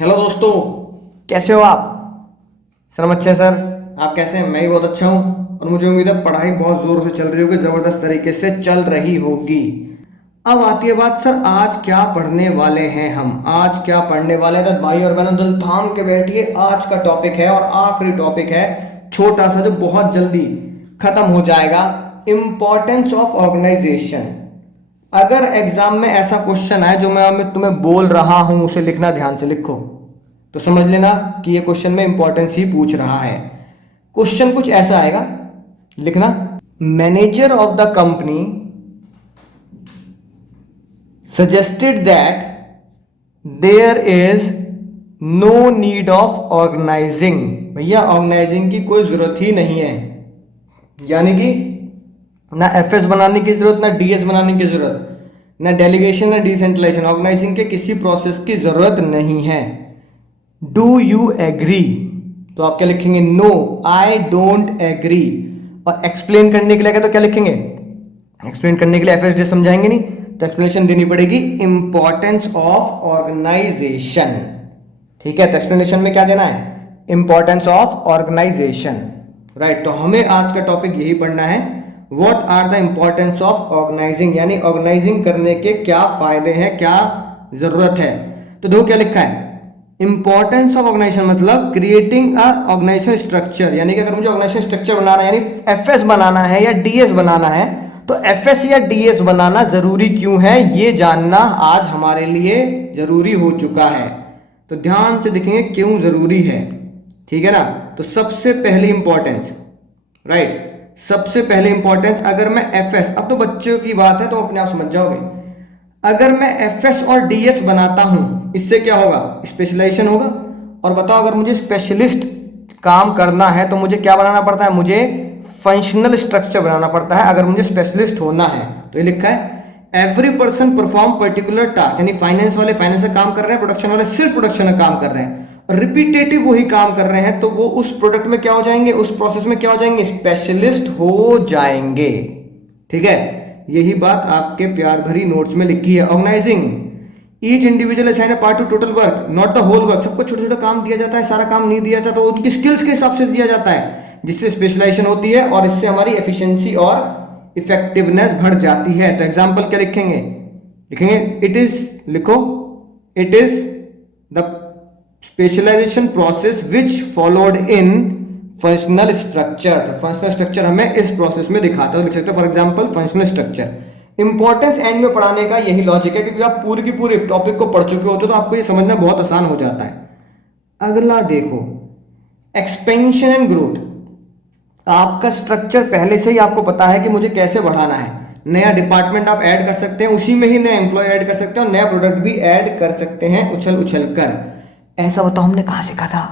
Hello दोस्तों, कैसे हो आप? सर हम अच्छे हैं सर। आप कैसे हैं? मैं भी बहुत अच्छा हूँ और मुझे उम्मीद है पढ़ाई बहुत जोर से चल रही होगी, ज़बरदस्त तरीके से चल रही होगी। अब आती है बात, सर आज क्या पढ़ने वाले हैं हम? आज क्या पढ़ने वाले हैं? तो भाई और बहनों दिल थाम के बैठिए, आज का टॉपिक है और आखिरी टॉपिक है, छोटा सा जो बहुत जल्दी खत्म हो जाएगा। Importance of organisation. अगर एग्जाम में ऐसा क्वेश्चन है जो मैं तुम्हें बोल रहा हूं उसे लिखना, ध्यान से लिखो तो समझ लेना कि ये क्वेश्चन में इंपॉर्टेंस ही पूछ रहा है। क्वेश्चन कुछ ऐसा आएगा, लिखना। Manager of the company suggested that there is no need of organising. भैया ऑर्गेनाइजिंग की कोई जरूरत ही नहीं है, यानी कि ना एफएस बनाने की जरूरत, ना डीएस बनाने की जरूरत, ना डेलीगेशन ना डिसेंट्रलाइजेशन। ऑर्गेनाइजिंग के किसी प्रोसेस की जरूरत नहीं है। Do you agree? तो आप क्या लिखेंगे? No I don't agree. और एक्सप्लेन करने के लिए क्या, तो क्या लिखेंगे? एक्सप्लेन करने के लिए एफएस डी समझाएंगे नहीं, तो एक्सप्लेनेशन देनी पड़ेगी इंपॉर्टेंस ऑफ ऑर्गेनाइजेशन। ठीक है, तो एक्सप्लेनेशन में क्या देना है? Importance of organisation. राइट, तो हमें आज का टॉपिक यही पढ़ना है, what are the importance of organising, यानी ऑर्गेनाइजिंग करने के क्या फायदे हैं, क्या जरूरत है। तो देखो क्या लिखा है, इंपॉर्टेंस ऑफ ऑर्गेनाइजेशन मतलब क्रिएटिंग अ ऑर्गेनाइजेशन स्ट्रक्चर। यानी कि अगर मुझे ऑर्गेनाइजेशन स्ट्रक्चर बनाना है, यानी एफएस बनाना है या डीएस बनाना है, तो एफएस या डीएस बनाना जरूरी क्यों है ये जानना आज हमारे लिए जरूरी हो चुका है। तो ध्यान से देखेंगे क्यों जरूरी है, ठीक है ना। तो सबसे पहली इंपॉर्टेंस, राइट, सबसे पहले इंपॉर्टेंस, अगर मैं एफएस, अब तो बच्चों की बात है तो अपने आप समझ जाओगे, अगर मैं एफएस और डीएस बनाता हूं इससे क्या होगा? स्पेशलाइजेशन होगा। और बताओ अगर मुझे स्पेशलिस्ट काम करना है तो मुझे क्या बनाना पड़ता है? मुझे फंक्शनल स्ट्रक्चर बनाना पड़ता है अगर मुझे स्पेशलिस्ट होना है। तो ये लिखा है every person perform particular task, यानी फाइनेंस वाले फाइनेंस का काम कर रहे हैं, प्रोडक्शन वाले सिर्फ प्रोडक्शन का काम कर रहे हैं, रिपीटेटिव वही काम कर रहे हैं, तो वो उस प्रोडक्ट में क्या हो जाएंगे, उस प्रोसेस में क्या हो जाएंगे? स्पेशलिस्ट हो जाएंगे। ठीक है, यही बात आपके प्यार भरी नोट्स में लिखी है। Organising each individual assign a part to total work not the whole work. सबको छोटा छोटा काम दिया जाता है, सारा काम नहीं दिया जाता, तो उनकी स्किल्स के हिसाब से दिया जाता है, जिससे स्पेशलाइजेशन होती है और इससे हमारी एफिशिएंसी और इफेक्टिवनेस बढ़ जाती है। तो एग्जांपल क्या लिखेंगे? लिखेंगे इट इज, लिखो, it is the specialisation process which followed in functional structure. तो फंक्शनल स्ट्रक्चर हमें इस प्रोसेस में दिखाता है, लिख सकते हो for example functional structure. Importance end में पढ़ाने का यही लॉजिक है, क्योंकि आप पूरी की पूरी टॉपिक को पढ़ चुके होते हो तो आपको ये समझना बहुत आसान हो जाता है। अगला देखो, एक्सपेंशन एंड ग्रोथ। आपका स्ट्रक्चर पहले से ही आपको पता है कि मुझे कैसे बढ़ाना है। नया डिपार्टमेंट आप ऐड कर सकते हैं, उसी में ही नया एम्प्लॉय ऐड कर सकते हैं और नया प्रोडक्ट भी ऐड कर सकते हैं उछल उछल कर। ऐसा बताओ हमने कहाँ सीखा था?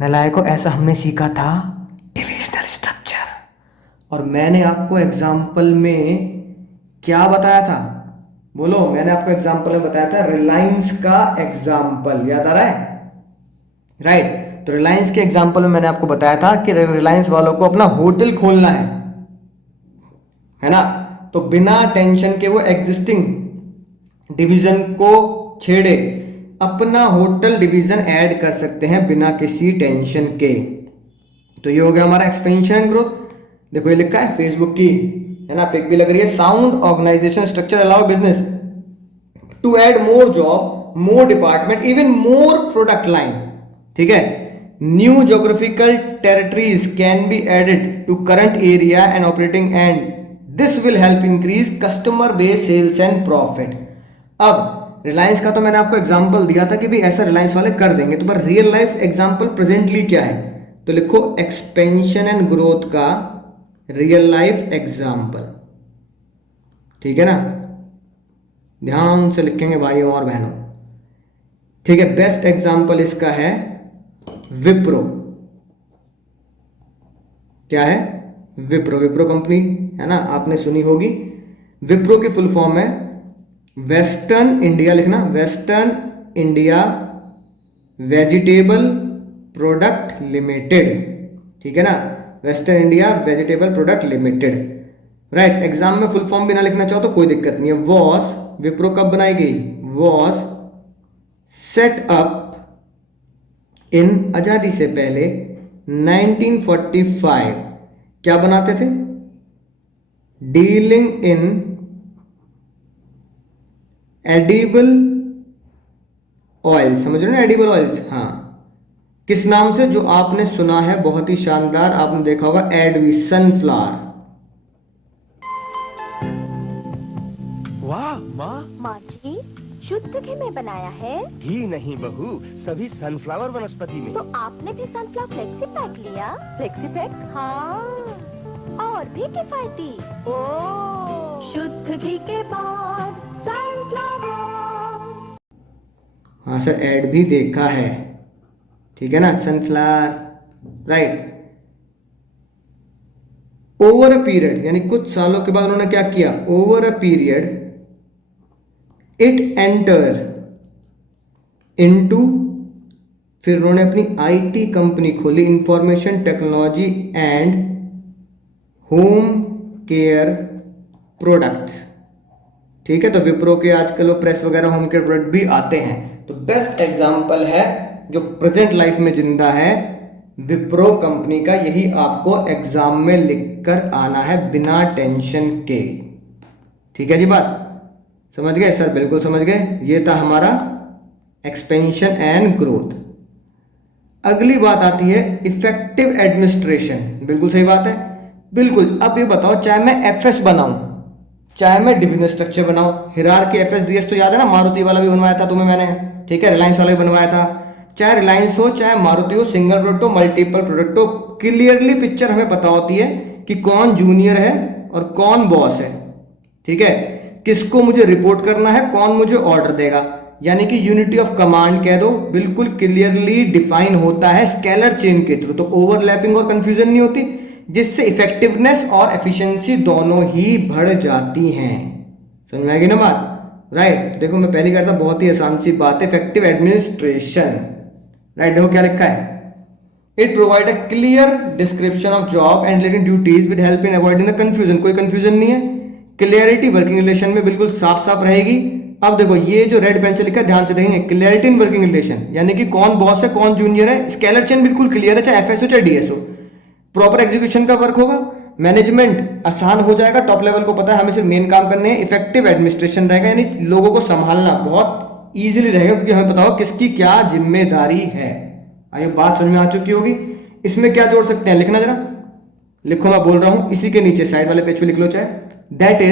नलायकों, ऐसा हमने सीखा था डिविजनल स्ट्रक्चर। और मैंने आपको एग्जाम्पल में क्या बताया था? बोलो, मैंने आपको एग्जाम्पल में बताया था रिलायंस का एग्जाम्पल, याद आ रहा है? राइट, तो रिलायंस के एग्जाम्पल में मैंने आपको बताया था कि रिलायंस वालों को अपना होटल खोलना है ना, तो बिना टेंशन के वो एग्जिस्टिंग डिवीजन को छेड़े अपना होटल डिवीजन ऐड कर सकते हैं बिना किसी टेंशन के। तो ये हो गया हमारा एक्सपेंशन एंड ग्रोथ। देखो ये लिखा है फेसबुक की, है ना, पिक भी लग रही है। Sound organisation structure allow business to add more job, more department, even more product line. ठीक है, new geographical territories can be added to current area and operating and this will help increase customer base, sales and profit. अब Reliance का तो मैंने आपको example दिया था कि भी ऐसा रिलायंस वाले कर देंगे, तो पर रियल लाइफ एग्जांपल प्रेजेंटली क्या है? तो लिखो एक्सपेंशन एंड ग्रोथ का रियल लाइफ एग्जांपल। ठीक है ना, ध्यान से लिखेंगे भाइयों और बहनों। ठीक है, बेस्ट एग्जांपल इसका है विप्रो। क्या है? विप्रो, विप्रो कंपनी है ना, आपने सुनी होगी। विप्रो की फुल फॉर्म है वेस्टर्न इंडिया, लिखना western India vegetable product limited. ठीक है ना, western India vegetable product limited. Right, exam में फुल फॉर्म भी ना लिखना चाहो तो कोई दिक्कत नहीं है। वॉज, विप्रो कब बनाई गई? वॉज सेट अप इन आजादी से पहले 1945 क्या बनाते थे? डीलिंग इन एडिबल ऑयल, समझ रहे हो ना एडिबल ऑयल्स? हाँ, किस नाम से? जो आपने सुना है बहुत ही शानदार, आपने देखा होगा एड भी, सनफ्लावर। वाह माँ, माँ जी, शुद्ध घी में बनाया है। घी नहीं बहू, सभी सनफ्लावर वनस्पति में। तो आपने भी सनफ्लावर फ्लेक्सी पैक लिया? Flexi pack? हाँ, और भी किफायती। ओह, शुद्ध घी के बाद सनफ्लावर। हाँ सर, एड भी देखा है, ठीक है ना, sunflower, right. Over a period, यानी कुछ सालों के बाद उन्होंने क्या किया? Over a period it enter into, फिर उन्होंने अपनी आईटी कंपनी खोली, information technology and home care products, ठीक है। तो विप्रो के आजकल वो प्रेस वगैरह होम केयर प्रोडक्ट भी आते हैं। तो बेस्ट एग्जांपल है जो प्रेजेंट लाइफ में जिंदा है, विप्रो कंपनी का। यही आपको एग्जाम में लिखकर आना है बिना टेंशन के, ठीक है जी। बात समझ गए सर? बिल्कुल समझ गए। ये था हमारा एक्सपेंशन एंड ग्रोथ। अगली बात आती है इफेक्टिव एडमिनिस्ट्रेशन। बिल्कुल सही बात है, बिल्कुल। अब ये बताओ, चाहे मैं एफएस बनाऊं, चाहे मैं डिविजन स्ट्रक्चर बनाऊं, हिरार्की एफएस डीएस तो याद है ना, मारुति वाला भी बनवाया था तुम्हें मैंने, ठीक है, रिलायंस वाला भी बनवाया था। चाहे रिलायंस हो चाहे मारुति हो, सिंगल प्रोडक्ट हो मल्टीपल प्रोडक्ट हो, क्लियरली पिक्चर हमें पता होती है कि कौन जूनियर है और कौन बॉस है, ठीक है। किसको मुझे रिपोर्ट करना है, कौन मुझे ऑर्डर देगा, यानी कि यूनिटी ऑफ कमांड कह दो, बिल्कुल क्लियरली डिफाइन होता है स्केलर चेन के थ्रू। तो ओवरलैपिंग और कंफ्यूजन नहीं होती, जिससे इफेक्टिवनेस और एफिशिएंसी दोनों ही बढ़ जाती हैं। समझ में आएगी ना बात? राइट। देखो मैं पहले करता, बहुत ही आसान सी बात है, इफेक्टिव एडमिनिस्ट्रेशन। राइट, देखो क्या लिखा है, it provide a clear description of job and related duties with help in avoiding the confusion. कोई कंफ्यूजन नहीं है, क्लियरिटी वर्किंग रिलेशन में बिल्कुल साफ साफ रहेगी। अब देखो ये जो रेड पेन से लिखा है ध्यान से देखेंगे, क्लियरिटी इन वर्किंग रिलेशन, यानी कि कौन बॉस है कौन जूनियर है, स्केलर चेन बिल्कुल क्लियर है, चाहे एफएस हो चाहे डीएस हो। प्रॉपर एग्जीक्यूशन का वर्क होगा, मैनेजमेंट आसान हो जाएगा, टॉप लेवल को पता है हमें सिर्फ मेन काम करने हैं। इफेक्टिव एडमिनिस्ट्रेशन रहेगा, यानी लोगों को संभालना बहुत ईजिली रहेगा, क्योंकि हमें पता हो किसकी क्या जिम्मेदारी है। आइए बात समझ में आ चुकी होगी। इसमें क्या जोड़ सकते हैं, लिखना जरा, लिखो, मैं बोल रहा हूं, इसी के नीचे साइड वाले पेज पे लिख लो चाहे। दैट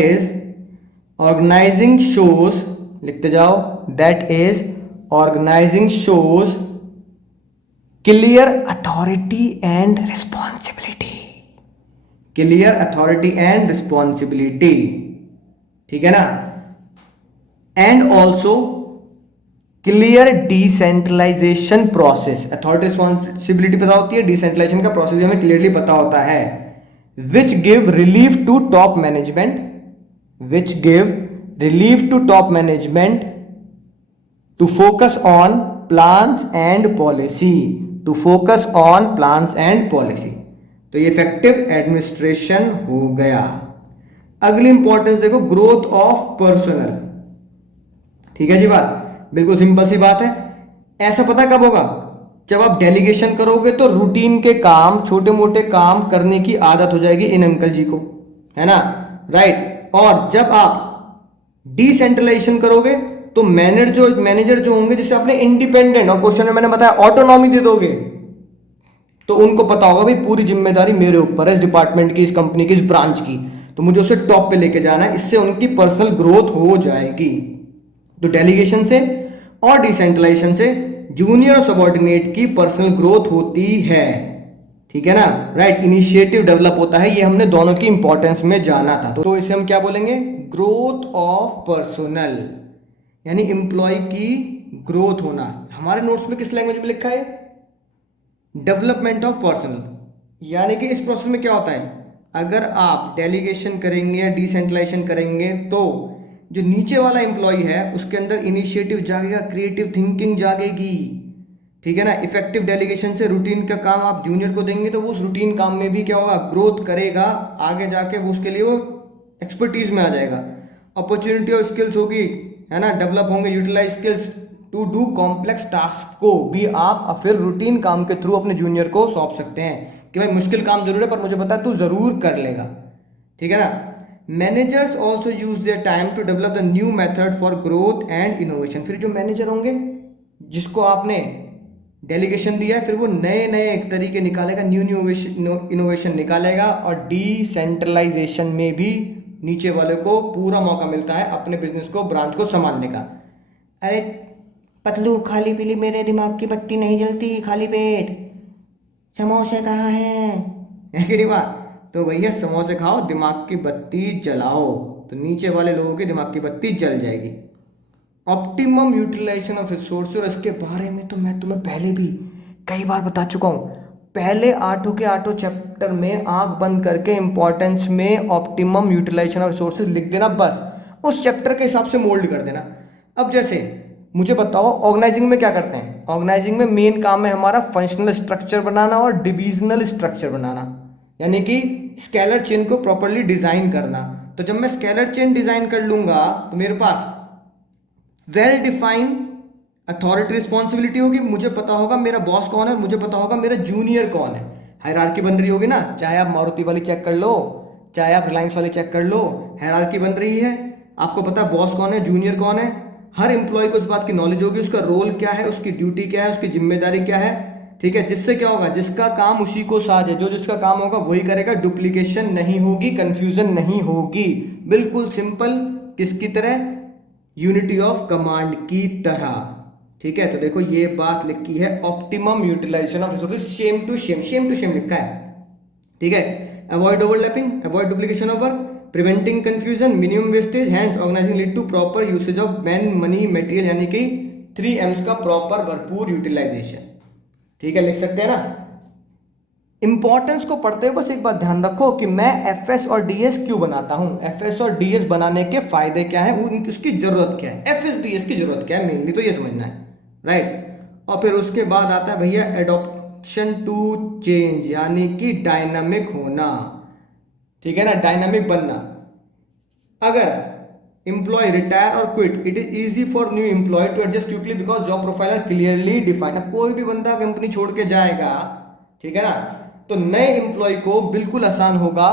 इज ऑर्गेनाइजिंग शोज, लिखते जाओ, that is organising shows clear authority and responsibility, clear authority and responsibility, ठीक है ना। And also clear decentralisation process, authority responsibility पता होती है, डिसेंट्रलाइजेशन का प्रोसेस हमें क्लियरली पता होता है। Which give relief to top management, which give relief to top management to focus on plans and policy, to focus on plans and policy। तो ये इफेक्टिव एडमिनिस्ट्रेशन हो गया। अगली इंपॉर्टेंस देखो, ग्रोथ ऑफ पर्सनल, ठीक है जी। बात बिल्कुल सिंपल सी बात है। ऐसा पता कब होगा, जब आप डेलीगेशन करोगे तो रूटीन के काम, छोटे मोटे काम करने की आदत हो जाएगी इन अंकल जी को, है ना, राइट। और जब आप डिसेंट्रलाइजेशन करोगे तो मैनेजर जो होंगे, जिससे आपने इंडिपेंडेंट, और क्वेश्चन में मैंने बताया ऑटोनॉमी दे दोगे, तो उनको पता होगा भाई पूरी जिम्मेदारी मेरे ऊपर है, इस डिपार्टमेंट की, इस कंपनी की, इस ब्रांच की, तो मुझे उसे टॉप पे लेके जाना है। इससे उनकी पर्सनल ग्रोथ हो जाएगी। तो डेलीगेशन से और डिसेंट्रलाइजेशन से जूनियर और सबऑर्डिनेट की पर्सनल ग्रोथ होती है, ठीक है ना, राइट। इनिशिएटिव डेवलप होता है, ये हमने दोनों की इंपॉर्टेंस में जाना था। तो इसे हम क्या बोलेंगे, ग्रोथ ऑफ पर्सनल, यानी एम्प्लॉय की ग्रोथ होना। हमारे नोट्स में किस लैंग्वेज में लिखा है, डेवलपमेंट ऑफ पर्सनल। यानी कि इस प्रोसेस में क्या होता है, अगर आप डेलीगेशन करेंगे या डिसेंट्रलाइजेशन करेंगे तो जो नीचे वाला एम्प्लॉय है उसके अंदर इनिशिएटिव जागेगा, क्रिएटिव थिंकिंग जागेगी, ठीक है ना। इफेक्टिव डेलीगेशन से रूटीन का काम आप जूनियर को देंगे तो वो उस रूटीन काम में भी क्या होगा, ग्रोथ करेगा, आगे जाके वो उसके लिए वो एक्सपर्टीज में आ जाएगा। अपॉर्चुनिटी और स्किल्स होगी, है ना, डेवलप होंगे, utilise skills, to do complex task को भी आप फिर रूटीन काम के थ्रू अपने जूनियर को सौंप सकते हैं कि भाई मुश्किल काम जरूर है पर मुझे पता है तू जरूर कर लेगा, ठीक है ना। Managers also use their time to develop the new method for growth and innovation. फिर जो मैनेजर होंगे जिसको आपने डेलीगेशन दिया है, फिर वो नए नए एक तरीके निकालेगा, न्यू इनोवेशन निकालेगा, और डिसेंट्रलाइजेशन में भी नीचे वाले को पूरा मौका मिलता है अपने बिजनेस को, ब्रांच को संभालने का। अरे पतलू खाली पीली मेरे दिमाग की बत्ती नहीं जलती, खाली पेट समोसे कहाँ हैं है कि बात। तो भैया समोसे खाओ, दिमाग की बत्ती जलाओ, तो नीचे वाले लोगों की दिमाग की बत्ती जल जाएगी। ऑप्टिमम यूटिलाइजेशन ऑफ रिसोर्स, और इसके बारे में तो मैं तुम्हें पहले भी कई बार बता चुका हूँ। पहले 8 के 8 चैप्टर में आंख बंद करके इंपॉर्टेंस में ऑप्टिमम यूटिलाइजेशन ऑफ रिसोर्सेज लिख देना, बस उस चैप्टर के हिसाब से मोल्ड कर देना। अब जैसे मुझे बताओ ऑर्गेनाइजिंग में क्या करते हैं। ऑर्गेनाइजिंग में मेन काम है हमारा फंक्शनल स्ट्रक्चर बनाना और डिविजनल स्ट्रक्चर बनाना, यानी कि स्केलर चेन को प्रॉपर्ली डिजाइन करना। तो जब मैं स्केलर चेन डिजाइन कर लूंगा तो मेरे पास वेल डिफाइंड अथॉरिटी रिस्पॉन्सिबिलिटी होगी, मुझे पता होगा मेरा बॉस कौन है, मुझे पता होगा मेरा जूनियर कौन है। हायरार्की बन रही होगी ना, चाहे आप मारुति वाली चेक कर लो, चाहे आप रिलायंस वाली चेक कर लो, हायरार्की बन रही है। आपको पता है बॉस कौन है, जूनियर कौन है, हर एम्प्लॉय को इस बात की नॉलेज होगी, उसका रोल क्या है, उसकी ड्यूटी क्या है, उसकी जिम्मेदारी क्या है, ठीक है। जिससे क्या होगा, जिसका काम उसी को साझ है, जो जिसका काम होगा वही करेगा, डुप्लीकेशन नहीं होगी, कंफ्यूजन नहीं होगी, बिल्कुल सिंपल, किसकी तरह, यूनिटी ऑफ कमांड की तरह, ठीक है। तो देखो ये बात लिखी है optimum utilisation of resources, same to same लिखा है, ठीक है। Avoid overlapping, avoid duplication of work, preventing confusion, minimum wastage, hence organising lead to proper usage of man money material, यानी कि 3 M's का प्रॉपर भरपूर यूटिलाइजेशन, ठीक है, लिख सकते हैं ना। इंपॉर्टेंस को पढ़ते हुए बस एक बात ध्यान रखो कि मैं एफएस और डीएस क्यों बनाता हूं, एफएस और डीएस बनाने के फायदे क्या है, उसकी जरूरत क्या है, एफएस डीएस की जरूरत क्या है, मेनली तो ये समझना है, राइट। और फिर उसके बाद आता है भैया एडॉप्शन टू चेंज, यानी कि डायनामिक होना, ठीक है ना, डायनामिक बनना। अगर एम्प्लॉय रिटायर और quit, it is easy for new employ to adjust quickly because job profile are clearly defined. अब कोई भी बंदा कंपनी छोड़ के जाएगा, ठीक है ना, तो नए एम्प्लॉय को बिल्कुल आसान होगा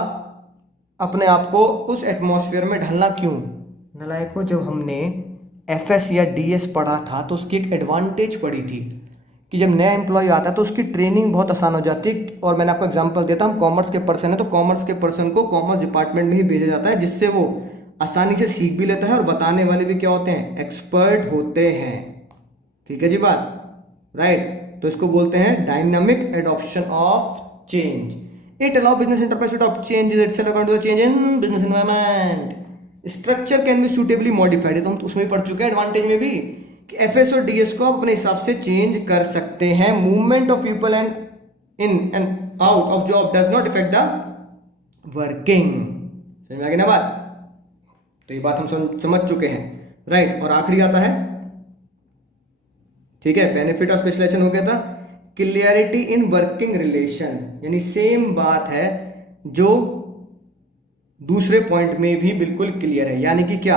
अपने आप को उस एटमॉस्फेयर में ढलना। क्यों नलायकों, जब हमने एफएस या डीएस पढ़ा था तो उसकी एक एडवांटेज पड़ी थी कि जब नया एम्प्लॉय आता है तो उसकी ट्रेनिंग बहुत आसान हो जाती है। और मैंने आपको एग्जांपल देता, हम कॉमर्स के पर्सन है तो कॉमर्स के पर्सन को कॉमर्स डिपार्टमेंट में ही भेजा जाता है, जिससे वो आसानी से सीख भी लेता है और बताने वाले भी क्या होते हैं, एक्सपर्ट होते हैं, ठीक है जी बात, राइट। तो इसको बोलते हैं dynamic adoption of change. It allow business enterprise to adopt changes itself according to the change in business environment. Structure can be suitably modified, तो हम उसमें भी पढ़ चुके हैं एडवांटेज में भी कि एफएस और डीएस को अपने हिसाब से चेंज कर सकते हैं। Movement of people and in and out of job does not effect the working. समझ में आ गई ना बात, तो ये बात हम समझ चुके हैं, राइट। और आखिरी आता है, ठीक है, बेनिफिट ऑफ स्पेशलाइजेशन हो गया था, क्लियरिटी इन वर्किंग रिलेशन, यानी सेम बात है जो दूसरे पॉइंट में भी बिल्कुल क्लियर है। यानी कि क्या,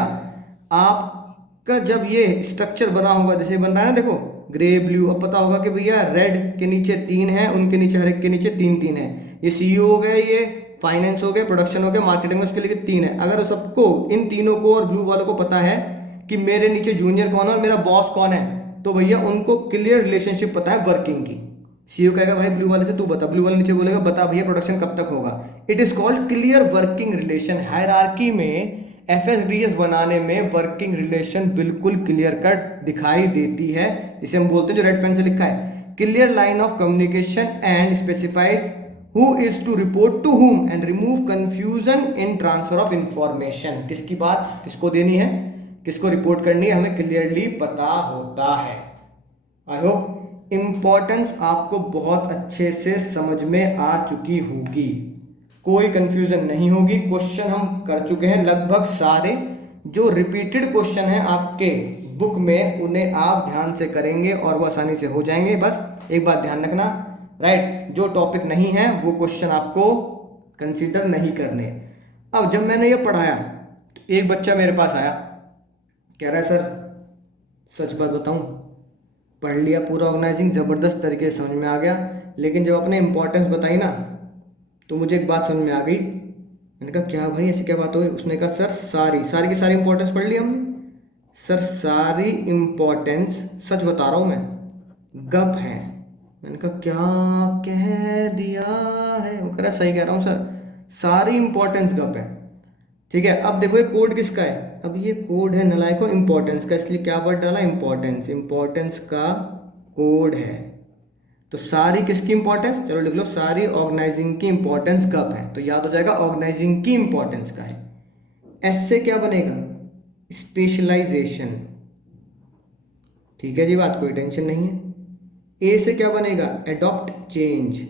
आपका जब ये स्ट्रक्चर बना होगा, जैसे बन रहा है ना, देखो ग्रे ब्लू, अब पता होगा कि भैया रेड के नीचे 3 है, उनके नीचे हर एक के नीचे 3 है, ये सीईओ हो गए, ये फाइनेंस हो गए, प्रोडक्शन हो गया, मार्केटिंग में उसके लिए 3 है। अगर सबको इन तीनों को और ब्लू वालों को पता है कि मेरे नीचे जूनियर कौन है और मेरा बॉस कौन है, तो भैया उनको क्लियर रिलेशनशिप पता है वर्किंग की। सीईओ कहेगा भाई ब्लू वाले से तू बता, ब्लू वाले नीचे बोलेगा बता भैया प्रोडक्शन कब तक होगा। It is called clear working relation. Hierarchy में एफएसडीएस बनाने में वर्किंग रिलेशन बिल्कुल क्लियर कट दिखाई देती है, इसे हम बोलते हैं जो रेड पेन से लिखा है, clear line of communication and specifies who is to report to whom and remove confusion in transfer of information। किसकी बात किसको देनी है, किसको रिपोर्ट करनी है, हमें क्लियरली पता होता है। आई होप इंपॉर्टेंस आपको बहुत अच्छे से समझ में आ चुकी होगी, कोई कंफ्यूजन नहीं होगी। क्वेश्चन हम कर चुके हैं लगभग सारे, जो रिपीटेड क्वेश्चन हैं आपके बुक में उन्हें आप ध्यान से करेंगे और वो आसानी से हो जाएंगे। बस एक बात ध्यान रखना, राइट, जो टॉपिक नहीं है वो क्वेश्चन आपको कंसीडर नहीं करने। अब जब मैंने ये पढ़ाया तो एक बच्चा मेरे पास आया, कह रहा है सर सच बात बताऊं, पढ़ लिया पूरा ऑर्गेनाइजिंग, ज़बरदस्त तरीके से समझ में आ गया। लेकिन जब आपने इंपॉर्टेंस बताई ना तो मुझे एक बात समझ में आ गई। मैंने कहा क्या भाई ऐसी क्या बात हो गई? उसने कहा सर सारी की सारी इंपॉर्टेंस पढ़ ली हमने। सर सारी इंपॉर्टेंस, सच बता रहा हूँ मैं, गप है। मैंने कहा क्या कह दिया है? वो कह रहा सही कह रहा हूँ सर, सारी इंपॉर्टेंस गप है। ठीक है, अब देखो ये कोड किसका है? अब ये कोड है नलायको इंपॉर्टेंस का, इसलिए क्या वर्ड डाला? इंपॉर्टेंस। इंपॉर्टेंस का कोड है। तो सारी किसकी इंपॉर्टेंस? चलो लिख लो, सारी ऑर्गेनाइजिंग की इंपॉर्टेंस गप है, तो याद हो जाएगा ऑर्गेनाइजिंग की इंपॉर्टेंस का है। एस से क्या बनेगा? स्पेशलाइजेशन। ठीक है जी, बात कोई टेंशन नहीं है। ए से क्या बनेगा? एडॉप्ट चेंज,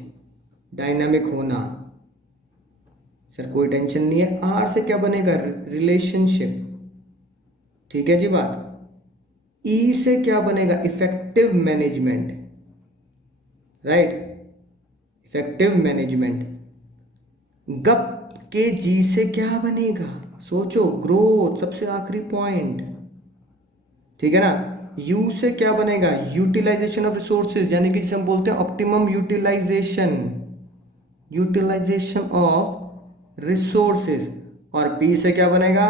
डायनामिक होना। सर कोई टेंशन नहीं है। आर से क्या बनेगा? रिलेशनशिप। ठीक है जी बात। ई से क्या बनेगा? Effective management, right, effective management. गप के जी से क्या बनेगा? सोचो, ग्रोथ, सबसे आखिरी पॉइंट। ठीक है ना। यू से क्या बनेगा? यूटिलाइजेशन ऑफ रिसोर्सेज, यानी कि जिसे हम बोलते हैं optimum utilisation, utilisation of resources. और पी से क्या बनेगा?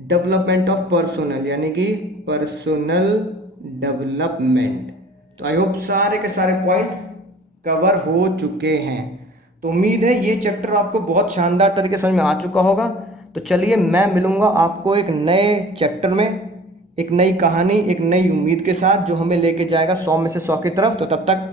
डेवलपमेंट ऑफ पर्सोनल, यानी कि पर्सनल डेवलपमेंट। तो आई होप सारे के सारे पॉइंट कवर हो चुके हैं। तो उम्मीद है ये चैप्टर आपको बहुत शानदार तरीके से समझ में आ चुका होगा। तो चलिए मैं मिलूंगा आपको एक नए चैप्टर में, एक नई कहानी, एक नई उम्मीद के साथ, जो हमें लेके जाएगा 100 में से 100 की तरफ। तो तब तक